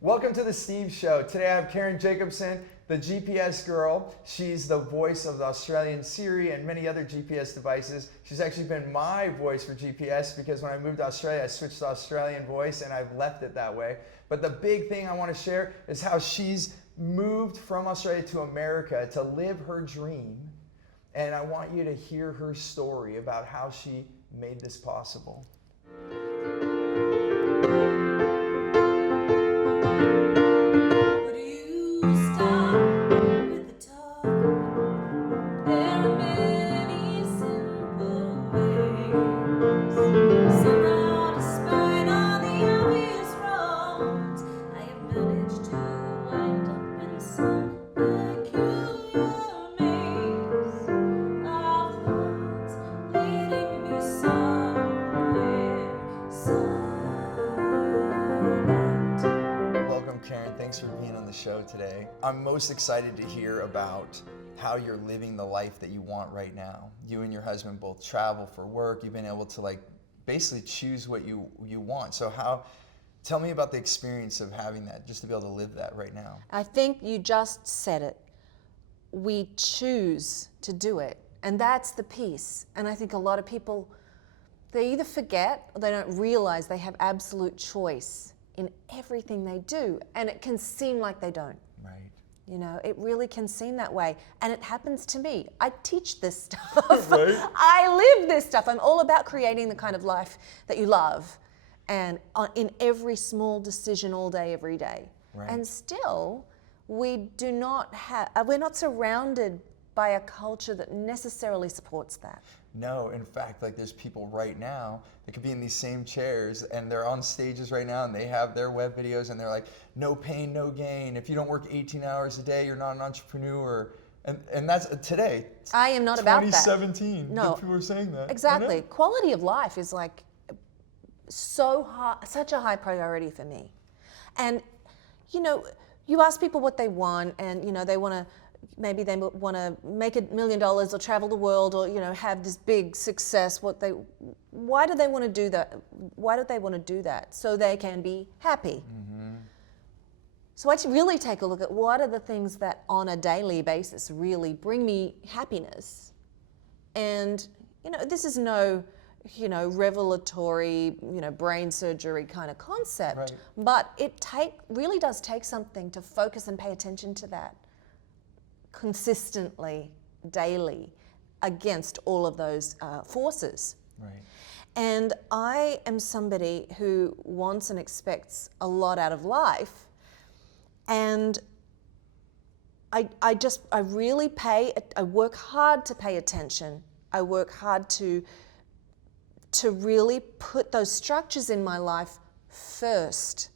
Welcome to the Steve Show. Today I have Karen Jacobsen, the GPS girl. She's the voice of the Australian Siri and many other GPS devices. She's actually been my voice for GPS because when I moved to Australia, I switched to Australian voice and I've left it that way. But the big thing I want to share is how she's moved from Australia to America to live her dream. And I want you to hear her story about how she made this possible. Karen, thanks for being on the show today. I'm most excited to hear about how you're living the life that you want right now. You and your husband both travel for work. You've been able to basically choose what you want. So tell me about the experience of having that, just to be able to live that right now. I think you just said it. We choose to do it, and that's the piece. And I think a lot of people, they either forget or they don't realize they have absolute choice in everything they do, and it can seem like they don't. Right. You know, it really can seem that way, and it happens to me. I teach this stuff. Right. I live this stuff. I'm all about creating the kind of life that you love, and in every small decision all day, every day. Right. And still, we're not surrounded by a culture that necessarily supports that. No, in fact, there's people right now that could be in these same chairs and they're on stages right now and they have their web videos and they're like, no pain, no gain. If you don't work 18 hours a day, you're not an entrepreneur. And that's today. I am not about that. 2017. No. People are saying that. Exactly. Quality of life is such a high priority for me. And, you ask people what they want and, they want to, maybe they want to make $1 million or travel the world or, have this big success. Why do they want to do that? Why do they want to do that? So they can be happy. Mm-hmm. So I really take a look at what are the things that on a daily basis really bring me happiness. And, this is no, revelatory, brain surgery kind of concept, right. But it really does take something to focus and pay attention to that consistently, daily, against all of those forces. Right. And I am somebody who wants and expects a lot out of life, and I work hard to pay attention. I work hard to really put those structures in my life first,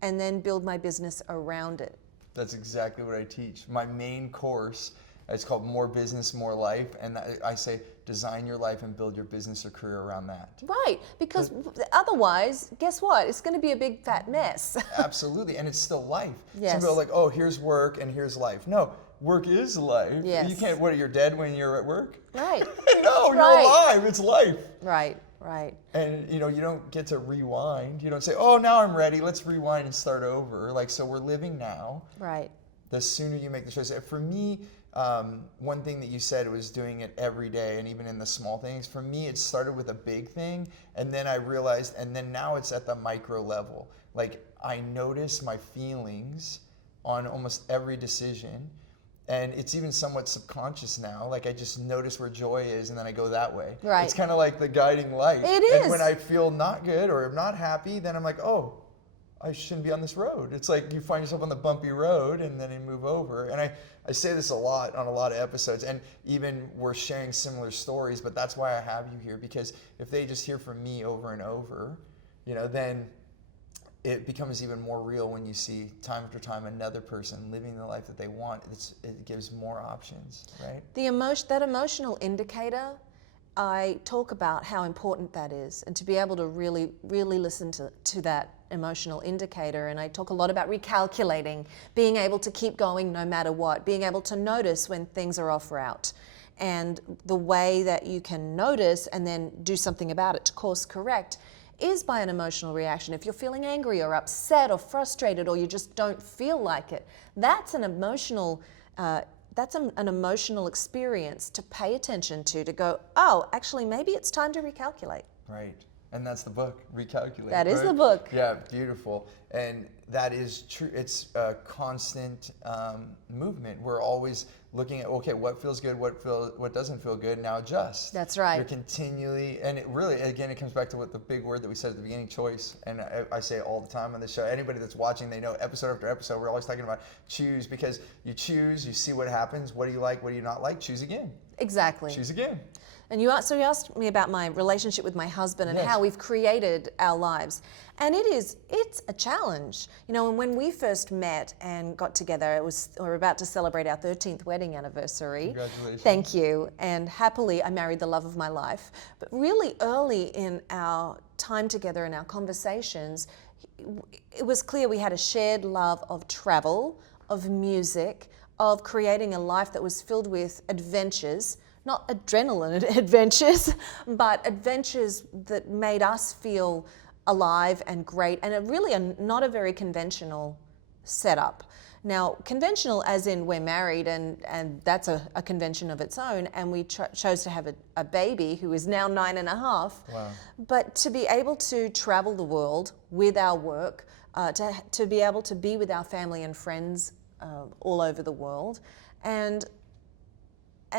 and then build my business around it. That's exactly what I teach. My main course, it's called More Business, More Life, and I say design your life and build your business or career around that. Right, because otherwise, guess what? It's going to be a big fat mess. Absolutely, and it's still life. Yes. Some people are like, oh, here's work and here's life. No, work is life. Yes. You can't, you're dead when you're at work? Right. No, you're Right. alive, it's life. Right. Right. And you don't get to rewind. You don't say, oh, now I'm ready, let's rewind and start over. So we're living now. Right. The sooner you make the choice. For me, one thing that you said was doing it every day and even in the small things. For me, it started with a big thing and then I realized, and then now it's at the micro level. I notice my feelings on almost every decision. And it's even somewhat subconscious now. I just notice where joy is and then I go that way. Right. It's kind of like the guiding light. It is. And when I feel not good or I'm not happy, then I'm like, oh, I shouldn't be on this road. It's like you find yourself on the bumpy road and then you move over. And I say this a lot on a lot of episodes, and even we're sharing similar stories, but that's why I have you here, because if they just hear from me over and over, then it becomes even more real when you see time after time another person living the life that they want. It gives more options, right? That emotional indicator, I talk about how important that is, and to be able to really, really listen to that emotional indicator. And I talk a lot about recalculating, being able to keep going no matter what, being able to notice when things are off route. And the way that you can notice and then do something about it to course correct is by an emotional reaction, if you're feeling angry or upset or frustrated or you just don't feel like it, that's an emotional an emotional experience to pay attention to go, oh, actually, maybe it's time to recalculate. Right. And that's the book, Recalculate. That is right? the book. Yeah, beautiful. And that is true. It's a constant movement. We're always looking at, okay, what feels good, what doesn't feel good, now adjust. That's right. You're continually, and it really, again, it comes back to what the big word that we said at the beginning, choice. And I say it all the time on this show. Anybody that's watching, they know episode after episode, we're always talking about choose, because you choose, you see what happens, what do you like, what do you not like, choose again. Exactly. Choose again. And you asked me about my relationship with my husband and Yes. how we've created our lives. And it's a challenge. You know, and when we first met and got together, we were about to celebrate our 13th wedding anniversary. Congratulations. Thank you. And happily, I married the love of my life. But really early in our time together and our conversations, it was clear we had a shared love of travel, of music, of creating a life that was filled with adventures. Not adrenaline adventures, but adventures that made us feel alive and great, and not a very conventional setup. Now, conventional as in we're married, and that's a convention of its own, and we chose to have a baby who is now 9.5. Wow. But to be able to travel the world with our work, to be able to be with our family and friends all over the world, and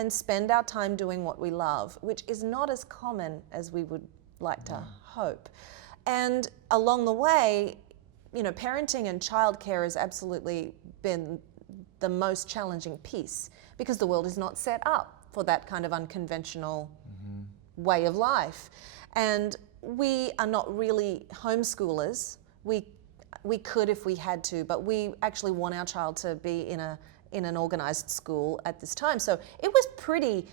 spend our time doing what we love, which is not as common as we would like to hope. And along the way, you know, parenting and childcare has absolutely been the most challenging piece, because the world is not set up for that kind of unconventional way of life. And we are not really homeschoolers. We could if we had to, but we actually want our child to be in an organized school at this time. So it was pretty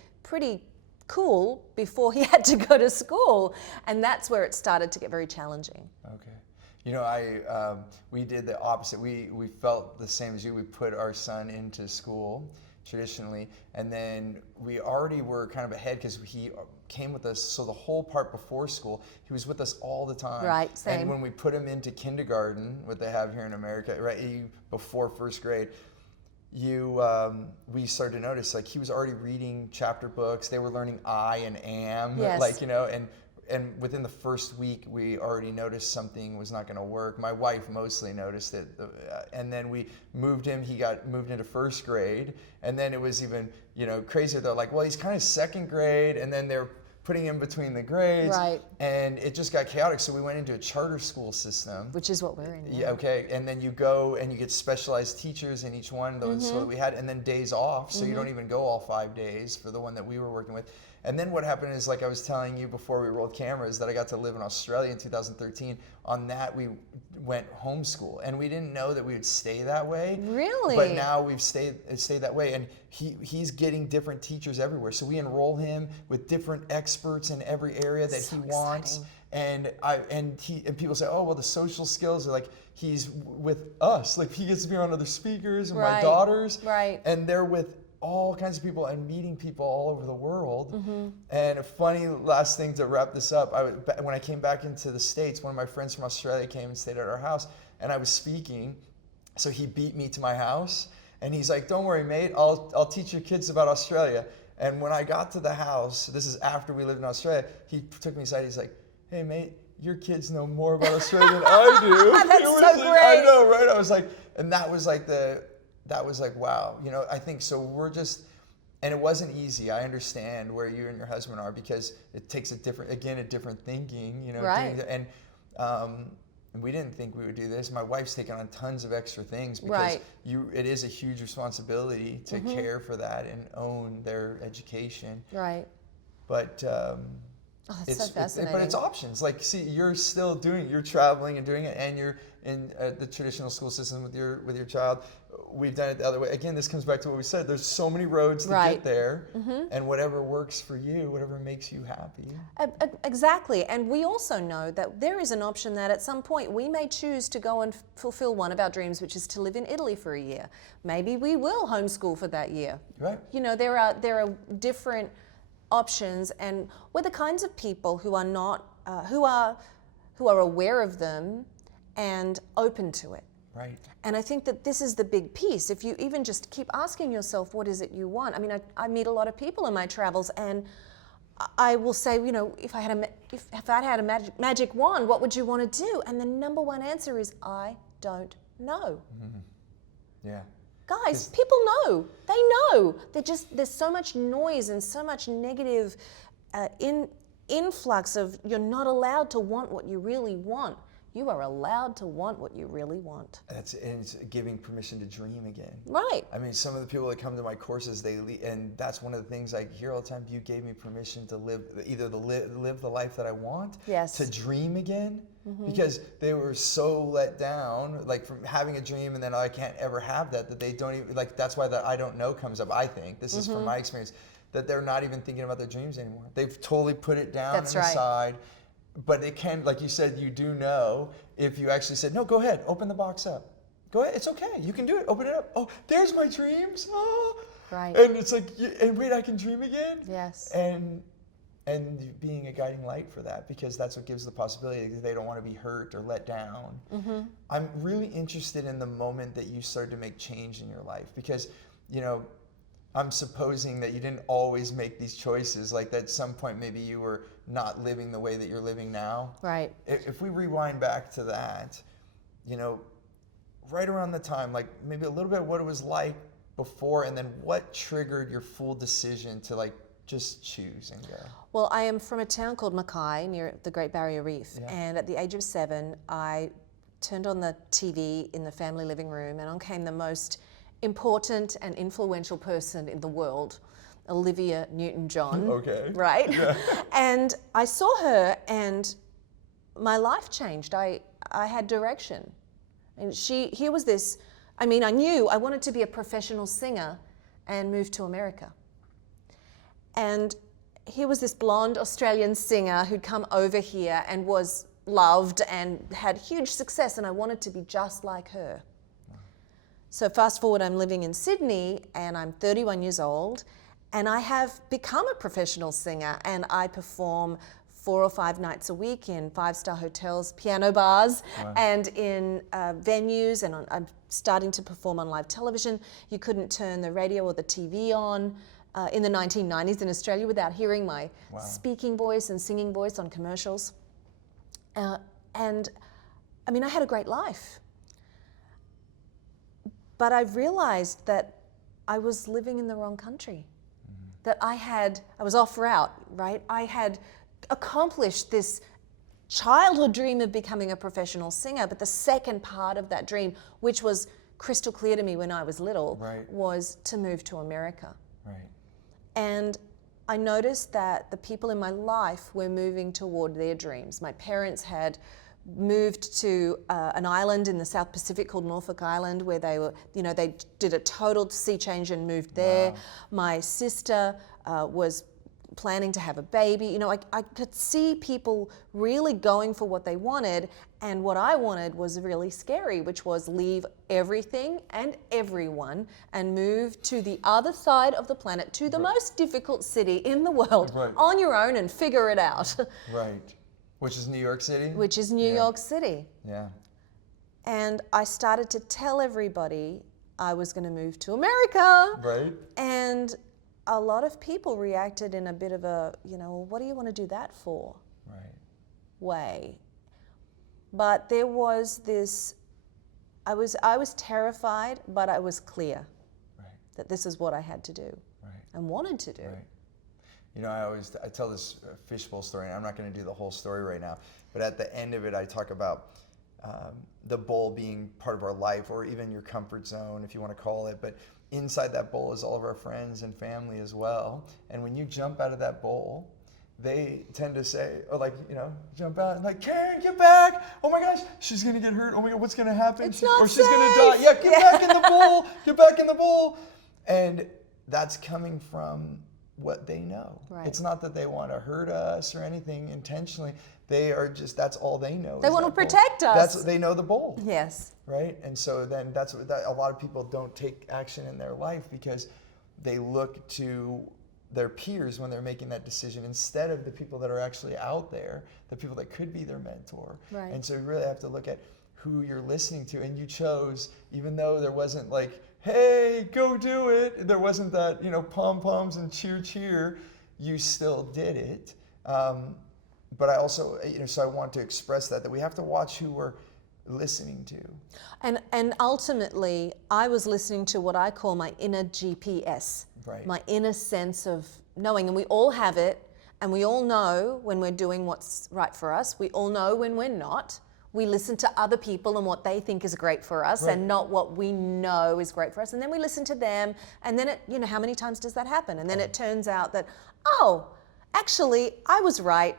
cool before he had to go to school, and that's where it started to get very challenging. Okay. You know, we did the opposite. We felt the same as you. We put our son into school traditionally, and then we already were kind of ahead because he came with us. So the whole part before school, he was with us all the time. Right, same. And when we put him into kindergarten, what they have here in America, right, before first grade, we started to notice, like, he was already reading chapter books. They were learning I and am, Yes. like, you know, and within the first week, we already noticed something was not going to work. My wife mostly noticed it, and then we moved him. He got moved into first grade, and then it was even, you know, crazier. They're like, well, he's kind of second grade, and then they're putting him between the grades, Right. and it just got chaotic. So we went into a charter school system. Which is what we're in now. Yeah, okay, and then you go and you get specialized teachers in each one, those so that we had, and then days off, so you don't even go all 5 days for the one that we were working with. And then what happened is, like I was telling you before we rolled cameras, that I got to live in Australia in 2013. On that, we went homeschool, and we didn't know that we would stay that way. Really? But now we've stayed that way, and he's getting different teachers everywhere. So we enroll him with different experts in every area that So he wants. exciting. And people say, oh, well, the social skills are like, he's with us. Like, he gets to be around other speakers and my Right. daughters. Right. And they're with all kinds of people and meeting people all over the world. And a funny last thing to wrap this up, when I came back into the States, one of my friends from Australia came and stayed at our house, and I was speaking. So he beat me to my house, and he's like, don't worry, mate, I'll teach your kids about Australia. And when I got to the house, this is after we lived in Australia, he took me aside, he's like, hey, mate, your kids know more about Australia than I do. That's so like, great. I know, right? I was like, and that was like, wow. You know, I think so we're just, and it wasn't easy. I understand where you and your husband are, because it takes a different thinking, you know. Right. And we didn't think we would do this. My wife's taken on tons of extra things, because Right. it is a huge responsibility to care for that and own their education. Right. But That's so fascinating. but it's options. Like, see, you're traveling and doing it, and you're in the traditional school system with your child. We've done it the other way. Again, this comes back to what we said. There's so many roads to Right. get there, and whatever works for you, whatever makes you happy. Exactly. And we also know that there is an option that at some point we may choose to go and fulfill one of our dreams, which is to live in Italy for a year. Maybe we will homeschool for that year. Right. You know, there are different options, and we're the kinds of people who are not who are aware of them and open to it. Right. And I think that this is the big piece. If you even just keep asking yourself, what is it you want? I mean, I meet a lot of people in my travels, and I will say, you know, if I had a magic wand, what would you want to do? And the number one answer is, I don't know. Yeah. Guys, people know. They know. There's so much noise and so much negative influx of you're not allowed to want what you really want. You are allowed to want what you really want. And it's giving permission to dream again. Right. I mean, some of the people that come to my courses, and that's one of the things I hear all the time. You gave me permission to live the life that I want. Yes. To dream again, because they were so let down, like from having a dream, and then I can't ever have that they don't even like. That's why the I don't know comes up. I think this is from my experience, that they're not even thinking about their dreams anymore. They've totally put it down That's on the right. side. But it can, like you said, you do know if you actually said, no, go ahead, open the box up. Go ahead, it's okay, you can do it, open it up. Oh, there's my dreams. Oh. Right. And it's like, and wait, I can dream again? Yes. And being a guiding light for that, because that's what gives the possibility, because they don't want to be hurt or let down. I'm really interested in the moment that you started to make change in your life, because, you know, I'm supposing that you didn't always make these choices, like that at some point maybe you were not living the way that you're living now. Right. If we rewind back to that, you know, right around the time, like maybe a little bit what it was like before, and then what triggered your full decision to like just choose and go. Well, I am from a town called Mackay near the Great Barrier Reef, and at the age of 7, I turned on the TV in the family living room, and on came the most important and influential person in the world, Olivia Newton-John. Okay. Right? Yeah. And I saw her, and my life changed. I had direction. And here was this, I mean, I knew I wanted to be a professional singer and move to America. And here was this blonde Australian singer who'd come over here and was loved and had huge success, and I wanted to be just like her. So fast forward, I'm living in Sydney, and I'm 31 years old, and I have become a professional singer, and I perform 4 or 5 nights a week in 5-star hotels, piano bars, and in venues, and I'm starting to perform on live television. You couldn't turn the radio or the TV on in the 1990s in Australia without hearing my speaking voice and singing voice on commercials. And I mean, I had a great life. But I realized that I was living in the wrong country. That I was off route, right? I had accomplished this childhood dream of becoming a professional singer, but the second part of that dream, which was crystal clear to me when I was little, was to move to America. Right. And I noticed that the people in my life were moving toward their dreams. My parents had moved to an island in the South Pacific called Norfolk Island, where they were, you know, they did a total sea change and moved there. My sister was planning to have a baby. You know, I could see people really going for what they wanted, and what I wanted was really scary, which was leave everything and everyone and move to the other side of the planet, to the most difficult city in the world, on your own, and figure it out. Right. Which is New York City? Which is New York City. Yeah. And I started to tell everybody I was going to move to America. Right. And a lot of people reacted in a bit of a, you know, what do you want to do that for? Right. Way. But there was this, I was terrified, but I was clear that this is what I had to do and wanted to do. Right. You know, I tell this fishbowl story, and I'm not going to do the whole story right now, but at the end of it, I talk about the bowl being part of our life, or even your comfort zone, if you want to call it. But inside that bowl is all of our friends and family as well. And when you jump out of that bowl, they tend to say, or like, you know, jump out and like, Karen, get back! Oh my gosh, she's going to get hurt. Oh my God, what's going to happen? It's not or she's going to safe. die. Yeah, get back in the bowl. Get back in the bowl. And that's coming from what they know. Right. It's not that they want to hurt us or anything intentionally. They are just, that's all they know. They want to protect us. They know the bowl. Yes. Right? And so then a lot of people don't take action in their life because they look to their peers when they're making that decision instead of the people that are actually out there, the people that could be their mentor. Right. And so you really have to look at who you're listening to. And you chose, even though there wasn't like, hey, go do it, there wasn't that, pom-poms and cheer, cheer, you still did it. But I also, so I want to express that we have to watch who we're listening to. And ultimately, I was listening to what I call my inner GPS, Right. my inner sense of knowing. And we all have it, and we all know when we're doing what's right for us. We all know when we're not. We listen to other people and what they think is great for us, Right. and not what we know is great for us. And then we listen to them, and then how many times does that happen? And then it turns out that, oh, actually, I was right.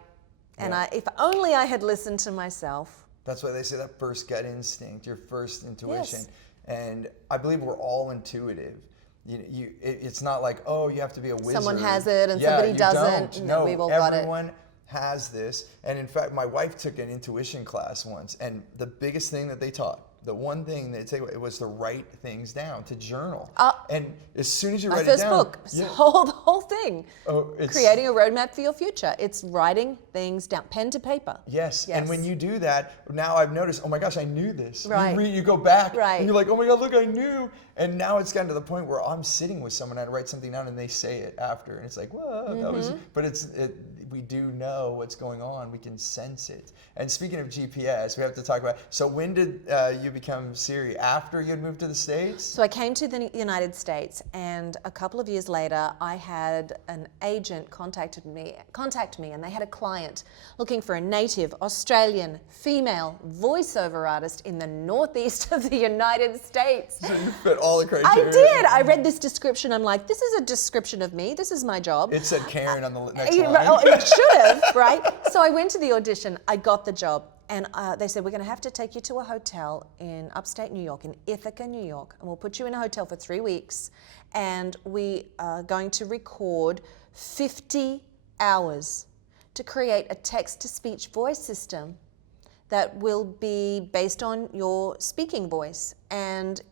And Yeah. if only I had listened to myself. That's why they say that first gut instinct, your first intuition. Yes. And I believe we're all intuitive. It's not like, oh, you have to be a wizard. Someone has it and Yeah, somebody you doesn't. don't. No, No, we've all got it. everyone has this. And in fact, my wife took an intuition class once, and the biggest thing that they taught, the one thing they take away, it was to write things down, to journal. And as soon as you My write first it down, book, the whole thing. Creating a roadmap for your future. It's writing things down, pen to paper. Yes. Yes. And when you do that, now I've noticed, oh my gosh, I knew this. Right. You go back Right. and you're like, oh my God, look, I knew. And now it's gotten to the point where I'm sitting with someone and I write something down and they say it after. And it's like, whoa, that was, but we do know what's going on. We can sense it. And speaking of GPS, we have to talk about, so when did you become Siri? After you had moved to the States? So I came to the United States, and a couple of years later, I had an agent contact me, and they had a client looking for a native Australian female voiceover artist in the northeast of the United States. So you fit all the criteria. I did. I read this description. I'm like, this is a description of me. This is my job. It said Karen on the next Yeah, line. it should have, right? So I went to the audition. I got the job. And they said, we're going to have to take you to a hotel in upstate New York, in Ithaca, New York. And we'll put you in a hotel for 3 weeks. And we are going to record 50 hours to create a text-to-speech voice system that will be based on your speaking voice. And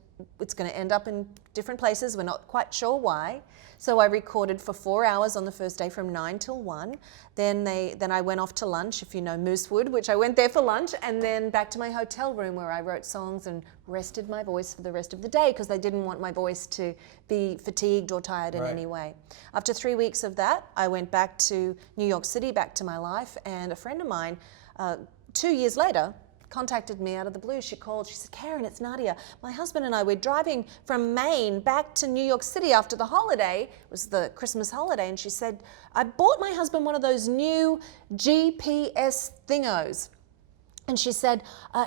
it's going to end up in different places. We're not quite sure why. So I recorded for 4 hours on the first day from 9 till 1. Then I went off to lunch, if you know Moosewood, which I went there for lunch, and then back to my hotel room where I wrote songs and rested my voice for the rest of the day because they didn't want my voice to be fatigued or tired in any way. After 3 weeks of that, I went back to New York City, back to my life, and a friend of mine, 2 years later, contacted me out of the blue. She called, she said, Karen, it's Nadia. My husband and I, we're driving from Maine back to New York City after the holiday. It was the Christmas holiday. And she said, I bought my husband one of those new GPS thingos. And she said,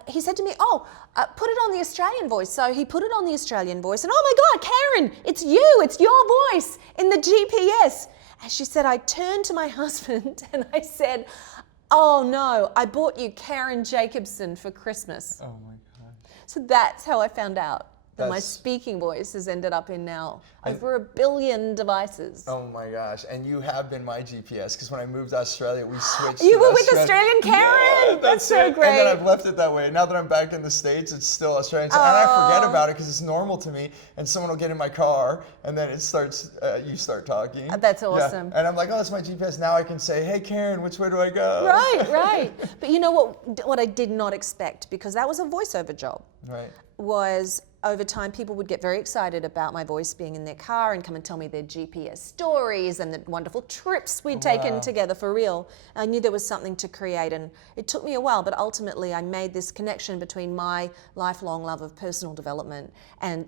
he said to me, put it on the Australian voice. So he put it on the Australian voice. And oh my God, Karen, it's you, it's your voice in the GPS. And she said, I turned to my husband and I said, oh no, I bought you Karen Jacobsen for Christmas. Oh my God. So that's how I found out that my That's- speaking voice has ended up in now over 1 billion devices. Oh my gosh. And you have been my GPS because when I moved to Australia, we switched. You to were with Australia. Australian Karen? Yeah, That's so it. great. And then I've left it that way. Now that I'm back in the States, it's still Australian. And I forget about it because it's normal to me. And someone will get in my car and then it starts, you start talking. That's Yeah. awesome. And I'm like, oh, that's my GPS. Now I can say, hey, Karen, which way do I go? Right. But you know what I did not expect, because that was a voiceover job, Right. was over time people would get very excited about my voice being in their car and come and tell me their GPS stories and the wonderful trips we'd taken together for real. I knew there was something to create, and it took me a while, but ultimately I made this connection between my lifelong love of personal development and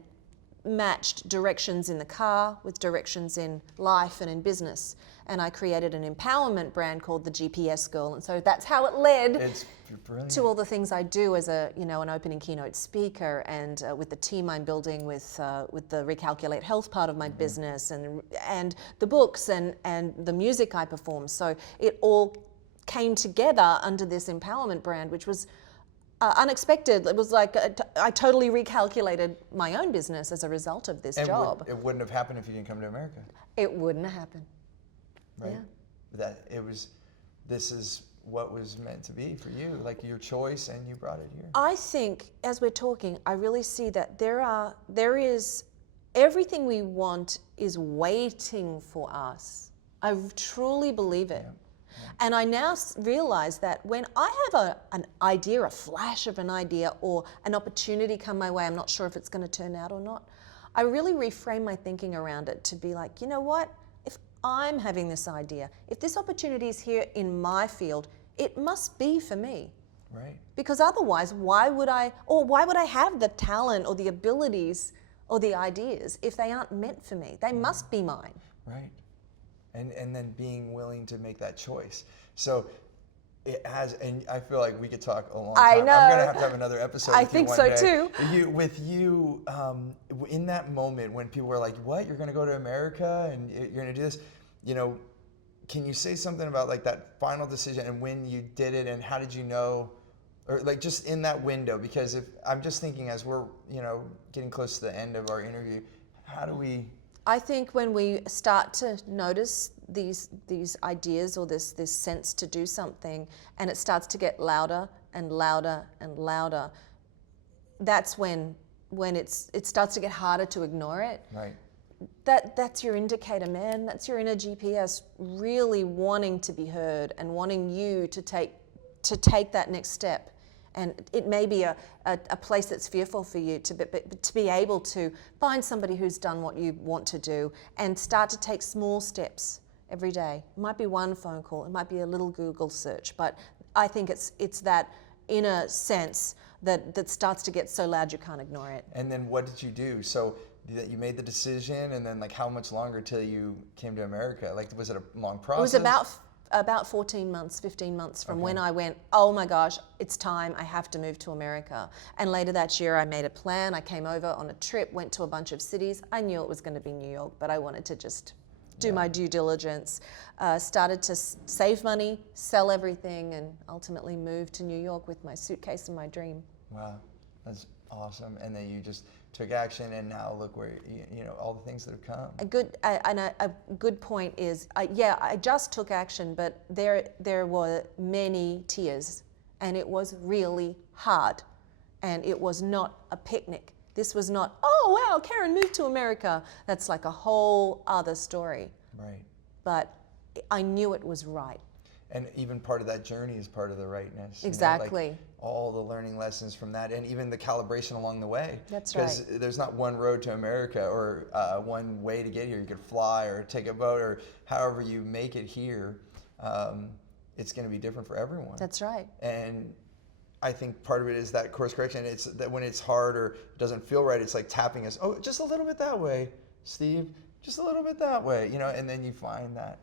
matched directions in the car with directions in life and in business. And I created an empowerment brand called the GPS Girl. And so that's how it led It's brilliant. to all the things I do as an opening keynote speaker, and with the team I'm building with the Recalculate Health part of my business, and the books and the music I perform. So it all came together under this empowerment brand, which was unexpected. It was like I totally recalculated my own business as a result of this job. It wouldn't have happened if you didn't come to America. It wouldn't have happened. Right? Yeah. This is what was meant to be for you, like your choice, and you brought it here. I think as we're talking, I really see that there is everything we want is waiting for us I truly believe it. Yeah. And I now realize that when I have an idea, a flash of an idea, or an opportunity come my way, I'm not sure if it's going to turn out or not, I really reframe my thinking around it to be like, you know what? If I'm having this idea, if this opportunity is here in my field, it must be for me. Right. Because otherwise, why would I have the talent or the abilities or the ideas if they aren't meant for me? They must be mine. Right. And then being willing to make that choice. So it has, and I feel like we could talk a long time. I know. I'm going to have another episode. I with think you so one day. too. With you, in that moment when people were like, "What? You're going to go to America and you're going to do this?" You know, can you say something about like that final decision and when you did it and how did you know, or like just in that window? Because if I'm just thinking as we're getting close to the end of our interview, how do we? I think when we start to notice these ideas or this sense to do something, and it starts to get louder and louder and louder, that's when it starts to get harder to ignore it. Right. That's your indicator, man. That's your inner GPS really wanting to be heard and wanting you to take that next step. And it may be a place that's fearful for you to be able to find somebody who's done what you want to do and start to take small steps every day. It might be one phone call, it might be a little Google search, but I think it's that inner sense that starts to get so loud you can't ignore it. And then what did you do? So that you made the decision, and then like how much longer till you came to America? Like, was it a long process? It was about 14 months, 15 months from when I went, oh my gosh, it's time, I have to move to America. And later that year I made a plan, I came over on a trip, went to a bunch of cities. I knew it was going to be New York, but I wanted to just do my due diligence. Started to save money, sell everything, and ultimately move to New York with my suitcase and my dream. Wow, that's awesome. And then you just took action, and now look where all the things that have come. A good point is, I just took action, but there were many tears, and it was really hard, and it was not a picnic. This was not, oh wow, Karen moved to America. That's like a whole other story. Right. But I knew it was right. And even part of that journey is part of the rightness. Exactly. Like all the learning lessons from that, and even the calibration along the way. That's right. Because there's not one road to America or one way to get here. You could fly or take a boat or however you make it here. It's going to be different for everyone. That's right. And I think part of it is that course correction. It's that when it's hard or doesn't feel right, it's like tapping us. Oh, just a little bit that way, Steve. Just a little bit that way. And then you find that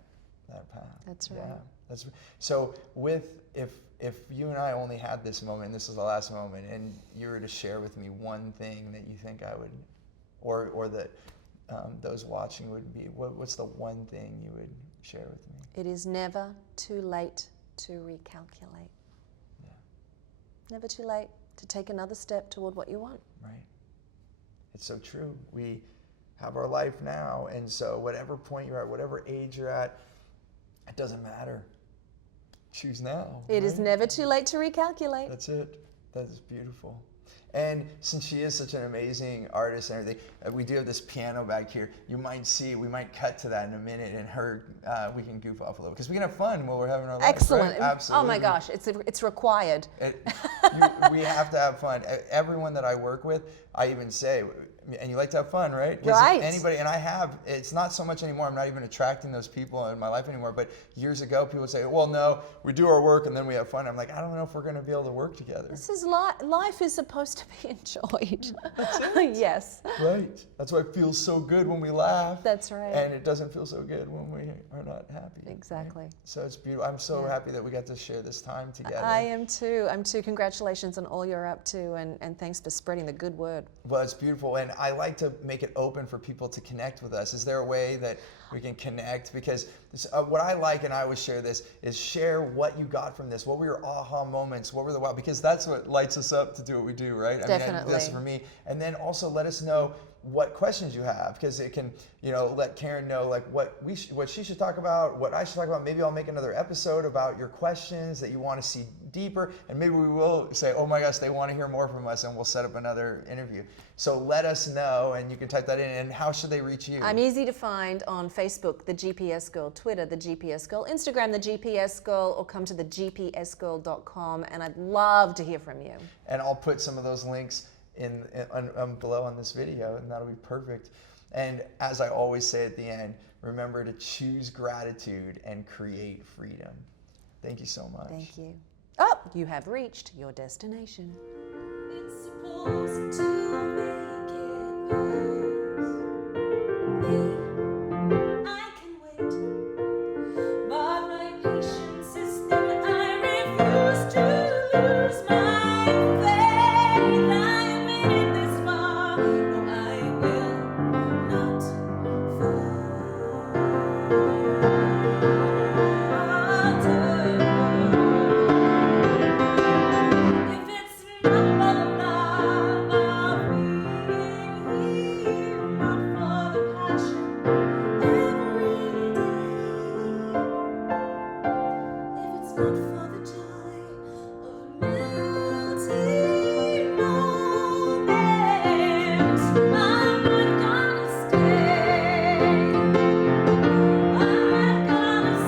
path. That's right. Yeah. So if you and I only had this moment, and this is the last moment, and you were to share with me one thing that you think I would, or that those watching would be, what's the one thing you would share with me? It is never too late to recalculate. Yeah. Never too late to take another step toward what you want. Right. It's so true. We have our life now, and so whatever point you're at, whatever age you're at, it doesn't matter. Choose now. It is never too late to recalculate. That's it. That is beautiful. And since she is such an amazing artist and everything, we do have this piano back here. You might see, we might cut to that in a minute, and we can goof off a little because we can have fun while we're having our life. Excellent. Right? Absolutely. Oh my gosh, it's required. We have to have fun. Everyone that I work with, I even say, and you like to have fun, right? Right. Anybody, and it's not so much anymore. I'm not even attracting those people in my life anymore. But years ago, people would say, well, no, we do our work and then we have fun. I'm like, I don't know if we're going to be able to work together. This is life is supposed to be enjoyed. That's it. Yes. Right. That's why it feels so good when we laugh. That's right. And it doesn't feel so good when we are not happy. Exactly. Right? So it's beautiful. I'm so happy that we got to share this time together. I am too. Congratulations on all you're up to, and thanks for spreading the good word. Well, it's beautiful, and I like to make it open for people to connect with us. Is there a way that we can connect? Because what I like, and I always share this, is share what you got from this. What were your aha moments? What were the wow? Because that's what lights us up to do what we do, right? Definitely. This for me. And then also let us know what questions you have, because it can, let Karen know like what she should talk about, what I should talk about. Maybe I'll make another episode about your questions that you want to see deeper, and maybe we will say, oh my gosh, they want to hear more from us, and we'll set up another interview. So let us know, and you can type that in. And how should they reach you? I'm easy to find on Facebook, The GPS Girl, Twitter, The GPS Girl, Instagram, The GPS Girl, or come to thegpsgirl.com, and I'd love to hear from you. And I'll put some of those links below on this video, and that'll be perfect. And as I always say at the end, remember to choose gratitude and create freedom. Thank you so much. Thank you. Oh, you have reached your destination. It's supposed to make it worse. I can wait, but my patience is thin. I refuse to lose my faith. I have made it this far. No, I will not falter. If it's not for the love of being here, not for the passion every day. If it's not for the joy of melting moments, I'm not gonna stay. I'm not gonna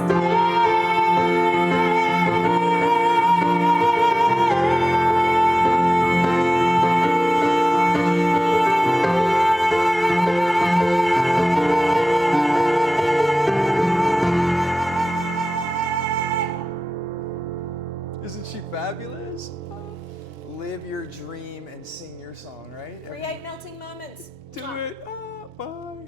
Isn't she fabulous? Live your dream and sing your song, right? create melting moments. Do it. Bye.